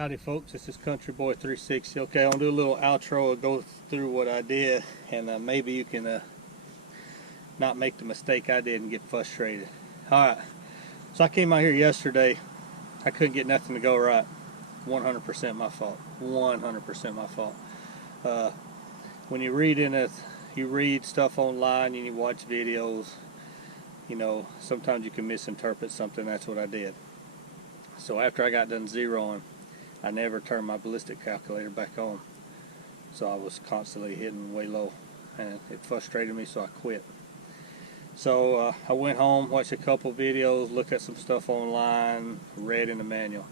Howdy folks, this is Country Boy 360. Okay, I'll do a little outro and go through what I did, and maybe you can not make the mistake I did and get frustrated. Alright, so I came out here yesterday. I couldn't get nothing to go right. 100% my fault. 100% my fault. When you read stuff online and you watch videos, you know, sometimes you can misinterpret something. That's what I did. So after I got done zeroing, I never turned my ballistic calculator back on, so I was constantly hitting way low, and it frustrated me, so I quit. So I went home, watched a couple videos, looked at some stuff online, read in the manual.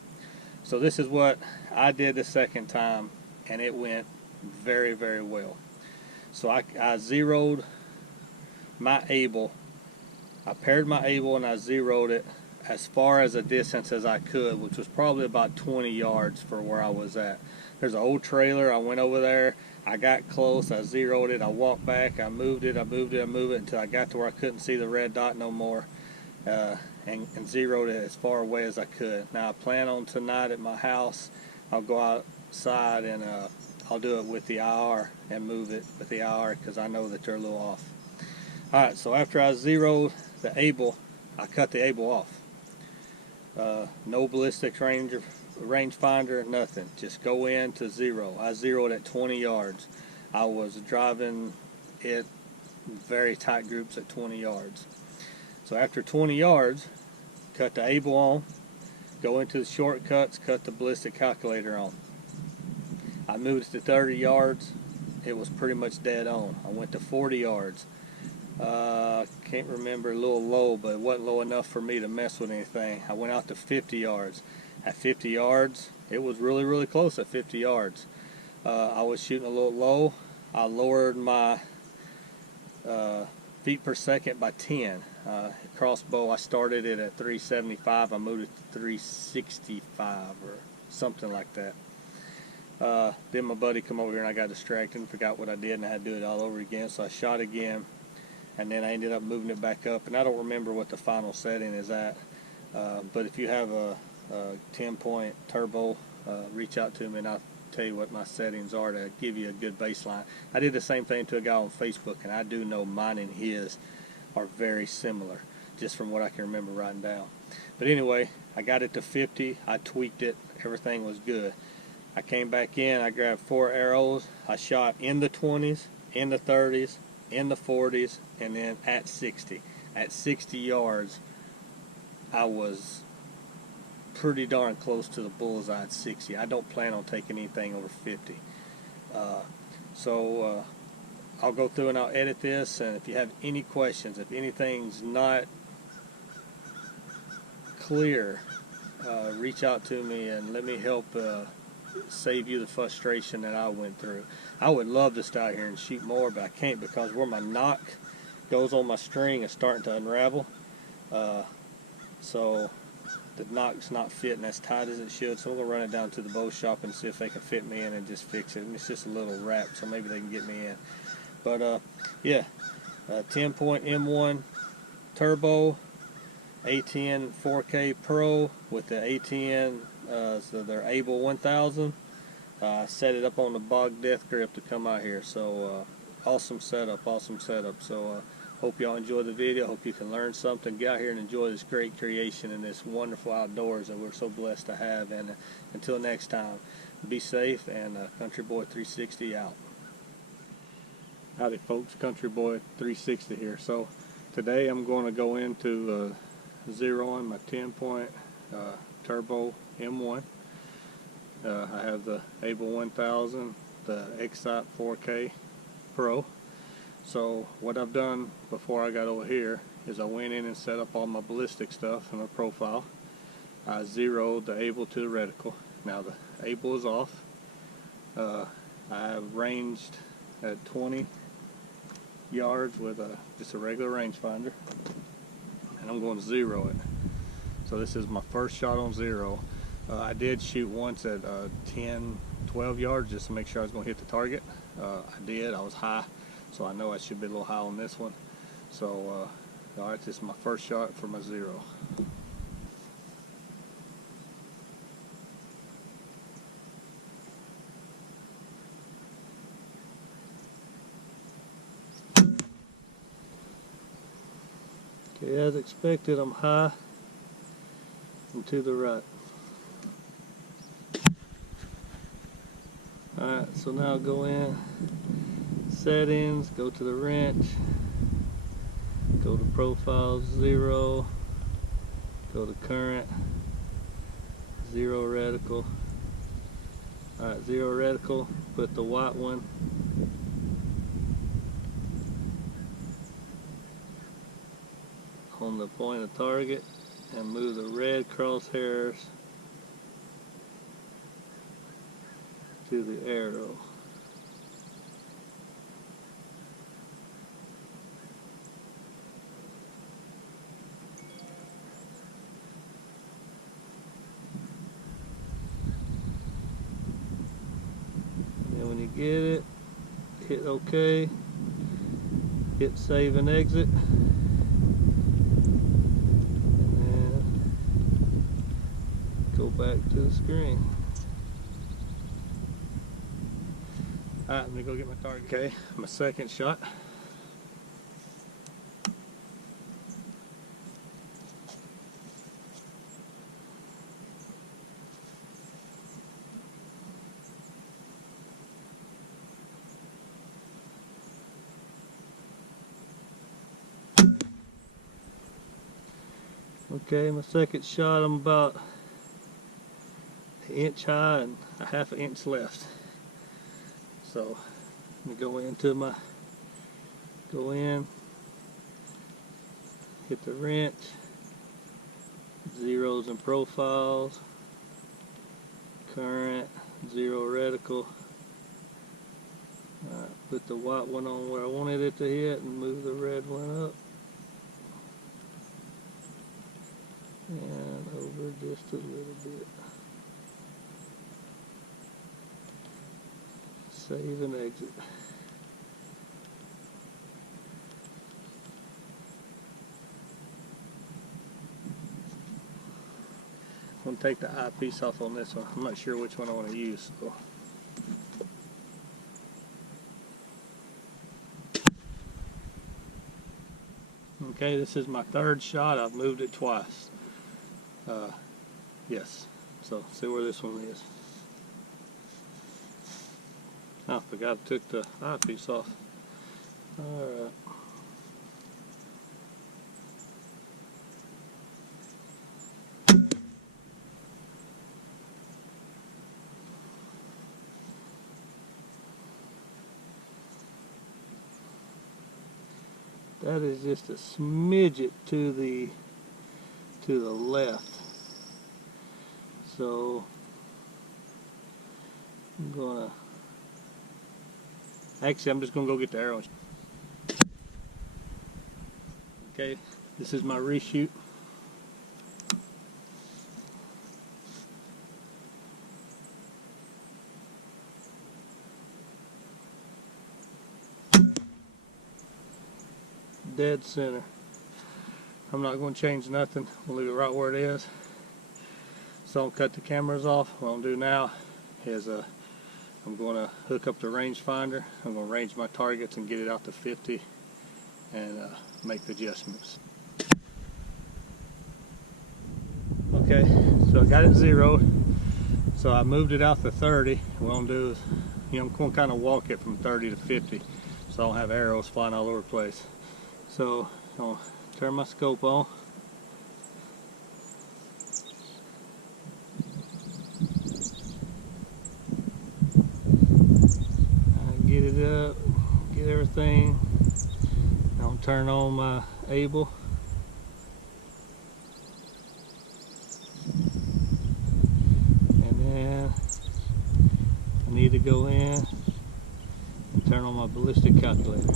So this is what I did the second time, and it went very, very well. So I zeroed my able. I paired my able and I zeroed it as far as a distance as I could, which was probably about 20 yards for where I was at. There's an old trailer. I went over there, I got close, I zeroed it, I walked back, I moved it until I got to where I couldn't see the red dot no more, and zeroed it as far away as I could. Now I plan on tonight at my house, I'll go outside and I'll do it with the IR and move it with the IR because I know that they're a little off. Alright, so after I zeroed the able, I cut the able off. No ballistics rangefinder, nothing. Just go in to zero. I zeroed at 20 yards. I was driving it very tight groups at 20 yards. So after 20 yards, cut the able on, go into the shortcuts, cut the ballistic calculator on. I moved it to 30 yards. It was pretty much dead on. I went to 40 yards. Can't remember, a little low, but it wasn't low enough for me to mess with anything. I went out to 50 yards. At 50 yards, it was really, really close at 50 yards. I was shooting a little low. I lowered my feet per second by 10. Crossbow, I started it at 375. I moved it to 365 or something like that. Then my buddy come over here and I got distracted and forgot what I did, and I had to do it all over again. So I shot again. And then I ended up moving it back up, and I don't remember what the final setting is at. But if you have a TenPoint turbo, reach out to me and I'll tell you what my settings are to give you a good baseline. I did the same thing to a guy on Facebook, and I do know mine and his are very similar, just from what I can remember writing down. But anyway, I got it to 50, I tweaked it, everything was good. I came back in, I grabbed 4 arrows, I shot in the 20s, in the 30s, in the 40s, and then at 60. At 60 yards, I was pretty darn close to the bullseye at 60. I don't plan on taking anything over 50. So I'll go through and I'll edit this, and if you have any questions, if anything's not clear, reach out to me and let me help save you the frustration that I went through. I would love to stay out here and shoot more, but I can't because where my knock goes on my string is starting to unravel. So the knock's not fitting as tight as it should, so I'm going to run it down to the bow shop and see if they can fit me in and just fix it. And it's just a little wrap, so maybe they can get me in. But yeah, TenPoint M1 Turbo, ATN 4K Pro with the ATN, so their ABL1000. Set it up on the bog death grip to come out here. So awesome setup, awesome setup. So hope y'all enjoy the video. Hope you can learn something. Get out here and enjoy this great creation in this wonderful outdoors that we're so blessed to have. And until next time, be safe, and Country Boy 360 out. Howdy folks, Country Boy 360 here. So today I'm going to go into zeroing my TenPoint Turbo M1. I have the ABL1000, the X-Sight 4K Pro. So what I've done before I got over here is I went in and set up all my ballistic stuff in my profile. I zeroed the able to the reticle. Now the able is off. I have ranged at 20 yards with just a regular rangefinder, and I'm going to zero it. So this is my first shot on zero. I did shoot once at 10, 12 yards just to make sure I was going to hit the target. I did. I was high, so I know I should be a little high on this one. So alright, this is my first shot for my zero. As expected, I'm high and to the right. Alright, so now go in settings, go to the wrench, go to profile 0, go to current, 0 reticle. Alright, 0 reticle, put the white one on the point of target and move the red crosshairs to the arrow. And then when you get it, hit OK, hit save and exit, and then go back to the screen. Alright, I'm going to go get my target. Okay, my second shot. Okay, my second shot, I'm about an inch high and a half an inch left. So I'm going to go in, hit the wrench, zeros and profiles, current, 0 reticle. Put the white one on where I wanted it to hit and move the red one up. And over just a little bit. Save and exit. I'm going to take the eyepiece off on this one. I'm not sure which one I want to use. So. Okay, this is my third shot. I've moved it twice. Yes, so see where this one is. Oh, I forgot I took the eyepiece off. Alright. That is just a smidget to the left. So I'm gonna I'm just gonna go get the arrows. Okay, this is my reshoot. Dead center. I'm not going to change nothing. We'll leave it right where it is. So I'll cut the cameras off. What I'll do now is I'm going to hook up the rangefinder. I'm going to range my targets and get it out to 50 and make the adjustments. Okay, so I got it zeroed. So I moved it out to 30. What I'm going to do is, I'm going to kind of walk it from 30 to 50 so I don't have arrows flying all over the place. So I'll turn my scope on. Get it up, get everything. I'll turn on my ABL. And then I need to go in and turn on my ballistic calculator.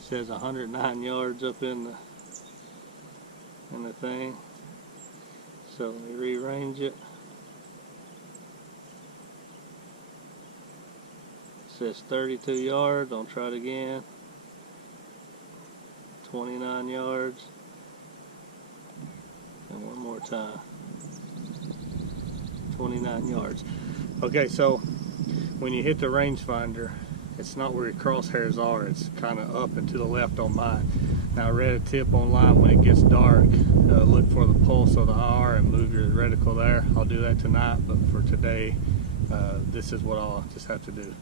Says 109 yards up in the thing. So let me rearrange it. It says 32 yards. I'll try it again. 29 yards. And one more time. 29 yards. Okay, so when you hit the rangefinder, it's not where your crosshairs are, it's kind of up and to the left on mine. Now I read a tip online, when it gets dark, look for the pulse of the IR and move your reticle there. I'll do that tonight, but for today, this is what I'll just have to do.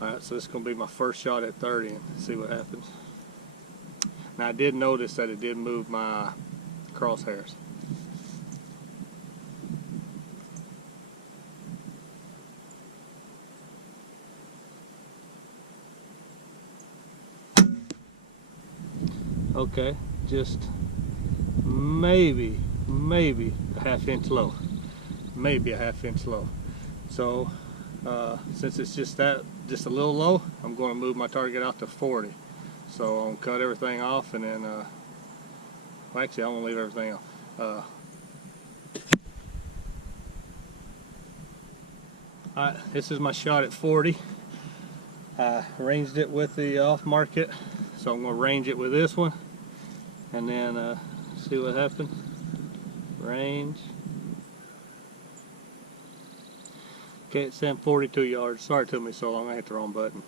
Alright, so this is going to be my first shot at 30 and see what happens. Now I did notice that it did move my crosshairs. Okay, just maybe a half-inch low. Maybe a half-inch low. So since it's just a little low, I'm going to move my target out to 40. So I'm going to cut everything off, and then well, actually I'm going to leave everything off. Alright, this is my shot at 40. I ranged it with the off market, so I'm going to range it with this one and then see what happens. Range. Okay, it's saying 42 yards. Sorry it took me so long, I hit the wrong button.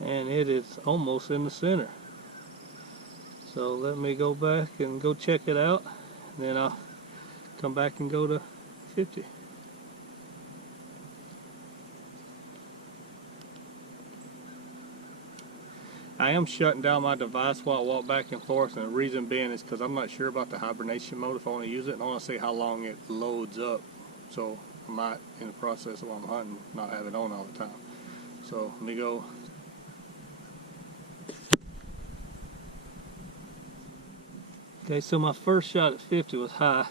And it is almost in the center. So let me go back and go check it out, and then I'll come back and go to 50. I am shutting down my device while I walk back and forth, and the reason being is because I'm not sure about the hibernation mode if I want to use it, and I want to see how long it loads up. So I might, in the process while I'm hunting, not have it on all the time. So let me go. Okay, so my first shot at 50 was high,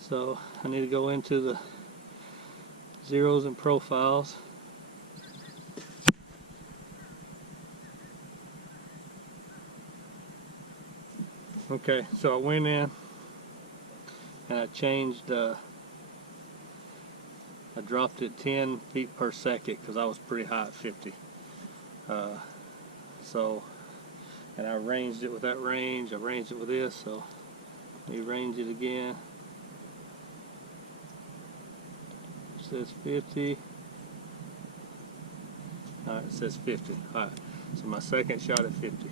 so I need to go into the zeros and profiles. Okay, so I went in and I changed, I dropped it 10 feet per second because I was pretty high at 50. And I ranged it with that range, I ranged it with this, so let me range it again. It says 50. Alright, it says 50. Alright, so my second shot at 50.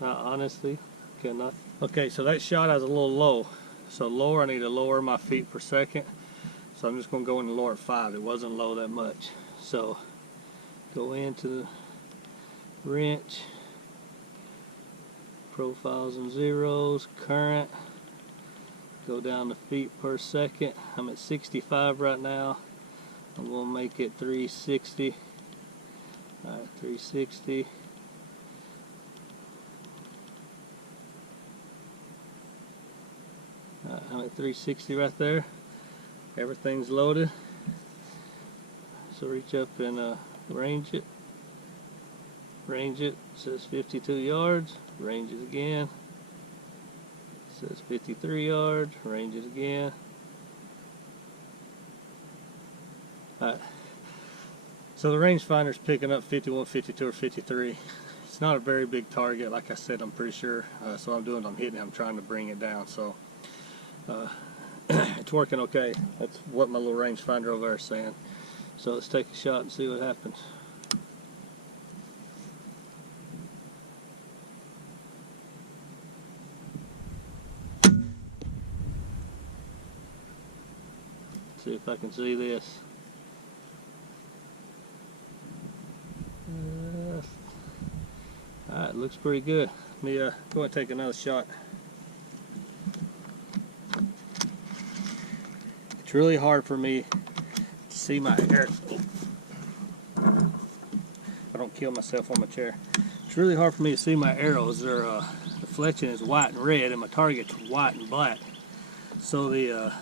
Now, honestly, cannot. Okay, so that shot I was a little low. So lower, I need to lower my feet per second. So I'm just going to go in the lower 5. It wasn't low that much. So go into the wrench, profiles and zeros, current. Go down to feet per second. I'm at 65 right now. I'm going to make it 360. All right, 360. I'm at 360 right there. Everything's loaded. So reach up and range it. Range it. It says 52 yards. Range it again. It says 53 yards. Range it again. Alright. So the rangefinder's picking up 51, 52, or 53. It's not a very big target, like I said, I'm pretty sure. So I'm hitting it, I'm trying to bring it down. So it's working okay. That's what my little rangefinder over there is saying. So let's take a shot and see what happens. See if I can see this. Alright, looks pretty good. Let me go and take another shot. It's really hard for me to see my hair. I don't kill myself on my chair. It's really hard for me to see my arrows. They're the fletching is white and red, and my target's white and black. So the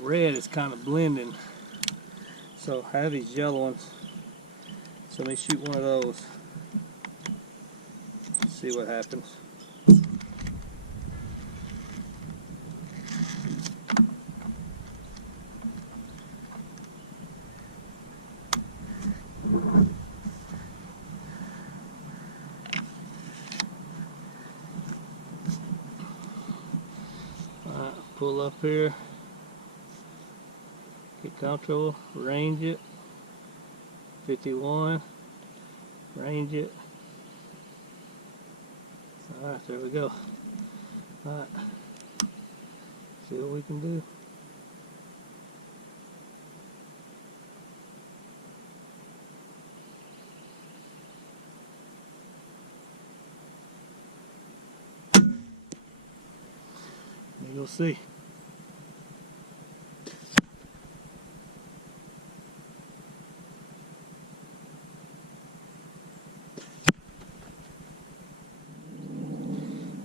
red is kind of blending. So I have these yellow ones. So let me shoot one of those. See what happens. Pull up here, get comfortable, range it, 51, range it. Alright, there we go. Alright, see what we can do. You'll see.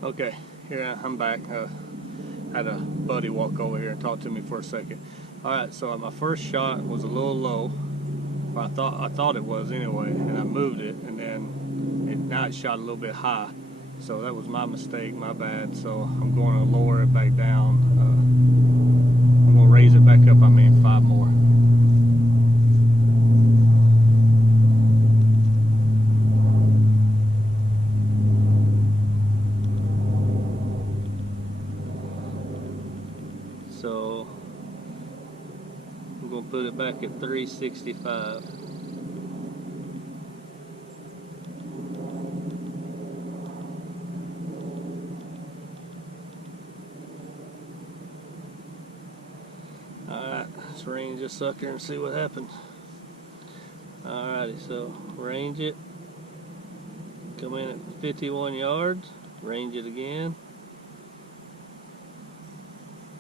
Okay, here I'm back. Had a buddy walk over here and talk to me for a second. Alright, so my first shot was a little low. Or I thought it was anyway, and I moved it, and then now it shot a little bit high. So that was my mistake, my bad. So I'm going to lower it back down. I'm going to raise it back up, 5 more. So I'm going to put it back at 365. Let's range this sucker and see what happens. Alrighty, so range it. Come in at 51 yards. Range it again.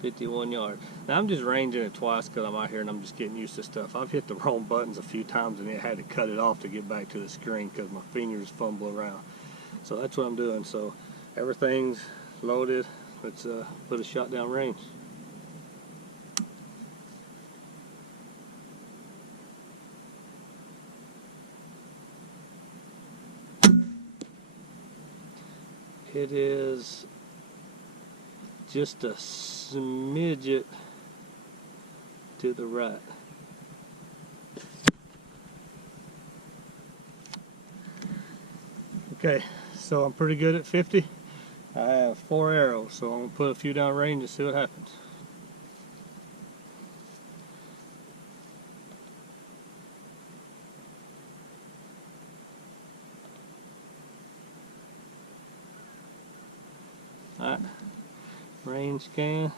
51 yards. Now I'm just ranging it twice because I'm out here and I'm just getting used to stuff. I've hit the wrong buttons a few times and it had to cut it off to get back to the screen because my fingers fumble around. So that's what I'm doing. So everything's loaded. Let's put a shot down range. It is just a smidget to the right. Okay, so I'm pretty good at 50. I have 4 arrows, so I'm going to put a few down range and see what happens. Alright, range scan.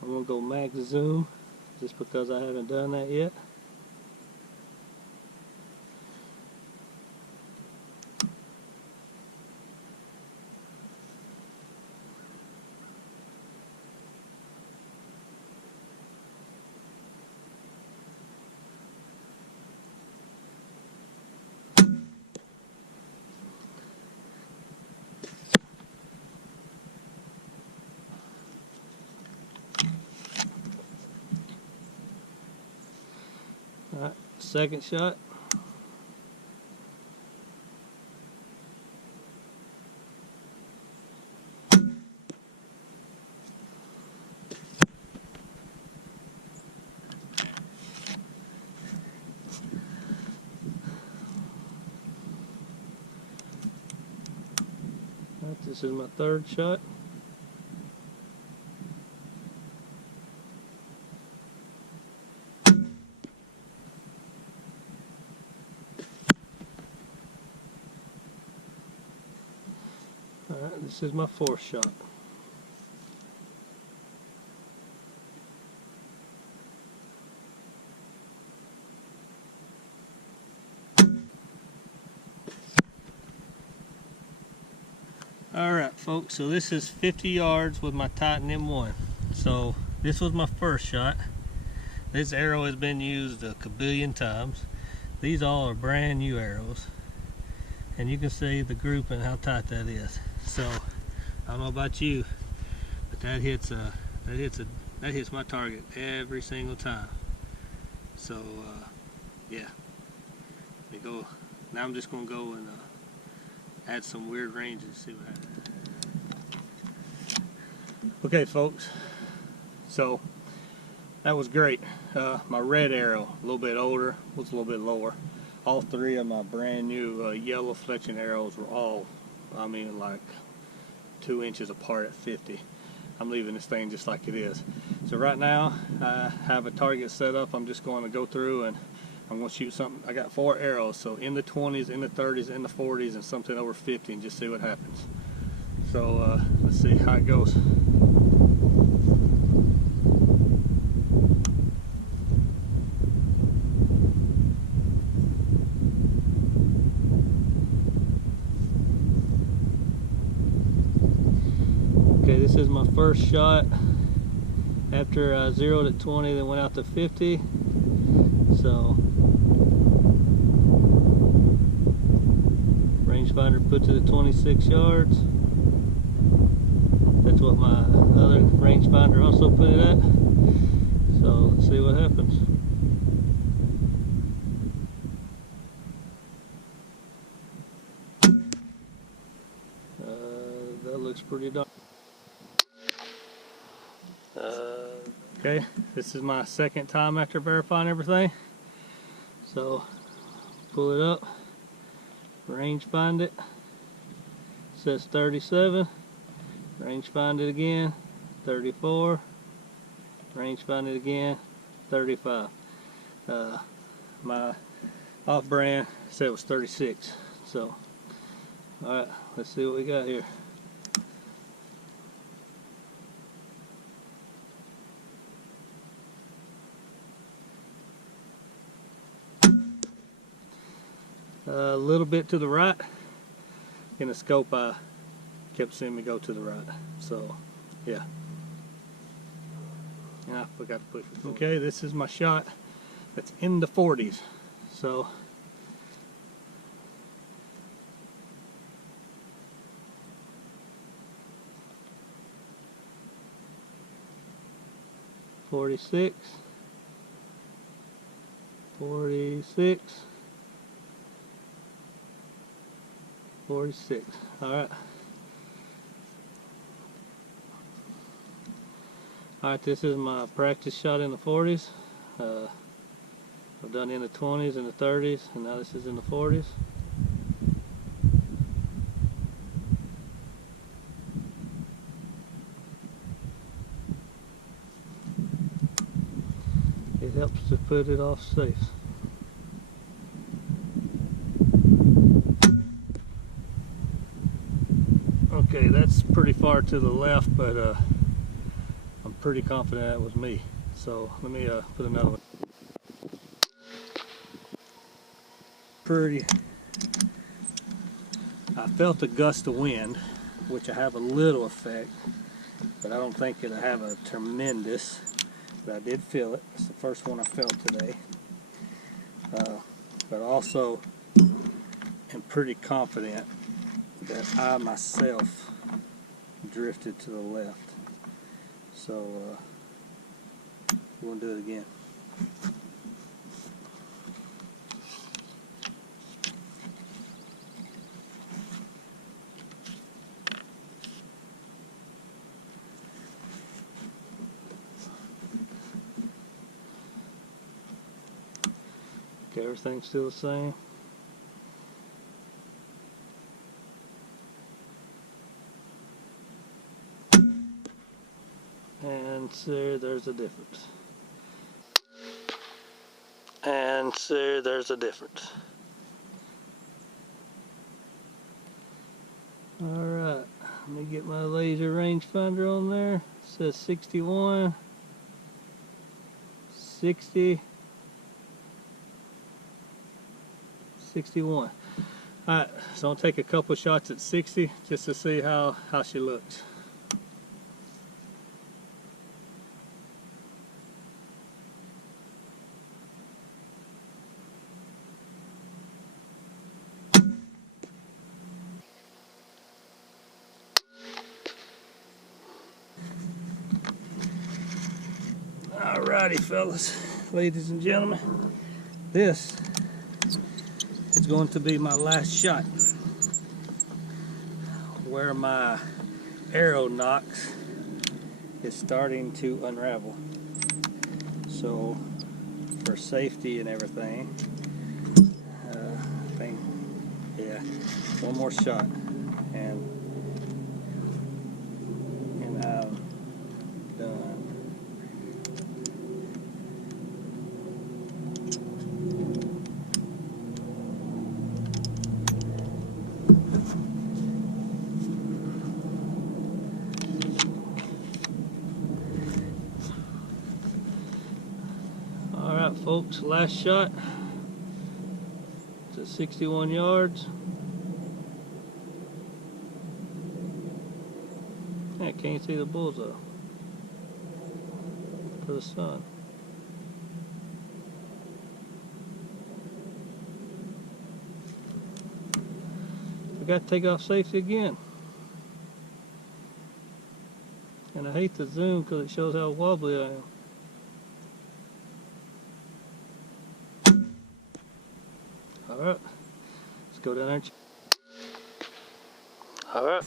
I'm going to go max zoom just because I haven't done that yet. Alright, second shot. Alright, this is my third shot. Alright, this is my fourth shot. Alright folks, so this is 50 yards with my Titan M1. So this was my first shot. This arrow has been used a kabillion times. These all are brand new arrows. and you can see the group and how tight that is. So I don't know about you, but that hits my target every single time. So yeah, we go. Now I'm just gonna go and add some weird ranges, see what happens. Okay, folks. So that was great. My red arrow, a little bit older, was a little bit lower. All three of my brand new yellow fletching arrows were all, I mean, like 2 inches apart at 50. I'm leaving this thing just like it is. So right now I have a target set up. I'm just going to go through and I'm going to shoot something. I got 4 arrows, so in the 20s, in the 30s, in the 40s, and something over 50, and just see what happens. So let's see how it goes. Okay, this is my first shot after I zeroed at 20, then went out to 50. So rangefinder puts it at 26 yards. That's what my other rangefinder also put it at. So let's see what happens. That looks pretty dark. Okay, this is my second time after verifying everything. So pull it up, range find it, says 37, range find it again, 34, range find it again, 35. My off brand said it was 36. So alright, let's see what we got here. A little bit to the right. In the scope I kept seeing me go to the right. So yeah. And I forgot to push it. Okay, this is my shot that's in the 40s. So .46, 46, 46. Alright. Alright, this is my practice shot in the 40s. I've done in the 20s and the 30s, and now this is in the 40s. It helps to put it off safe. Okay, that's pretty far to the left, but I'm pretty confident that was me. So let me put another one. I felt a gust of wind, which I have a little effect, but I don't think it'll have a tremendous. But I did feel it. It's the first one I felt today. But also am pretty confident that I myself drifted to the left. So we're going to do it again. Okay, everything's still the same. And so there's a difference. And so there's a difference. Alright, let me get my laser rangefinder on there. It says 61, 60, 61. Alright, so I'll take a couple shots at 60 just to see how she looks. Alrighty, fellas, ladies and gentlemen, this is going to be my last shot where my arrow nocks is starting to unravel. So for safety and everything, I think, yeah, one more shot and I'm done. Alright folks, last shot. It's at 61 yards. I can't see the bullseye for the sun. I got to take off safety again. And I hate to zoom because it shows how wobbly I am. Alright, let's go down there and check. Alright.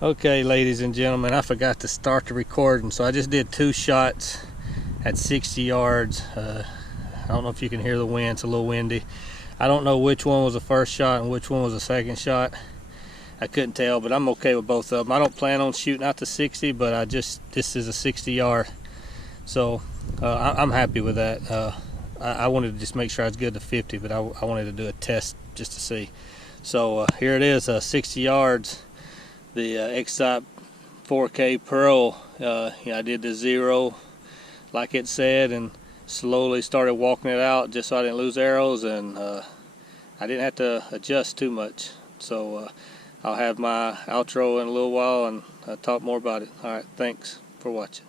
Okay, ladies and gentlemen, I forgot to start the recording, so I just did 2 shots at 60 yards. I don't know if you can hear the wind, it's a little windy. I don't know which one was the first shot and which one was the second shot. I couldn't tell, but I'm okay with both of them. I don't plan on shooting out to 60, but this is a 60 yard. So I'm happy with that. I wanted to just make sure I was good to 50, but I wanted to do a test just to see. So here it is, 60 yards. The X-Sight 4K Pro. I did the 0 like it said and slowly started walking it out just so I didn't lose arrows, and I didn't have to adjust too much. So I'll have my outro in a little while and talk more about it. Alright, thanks for watching.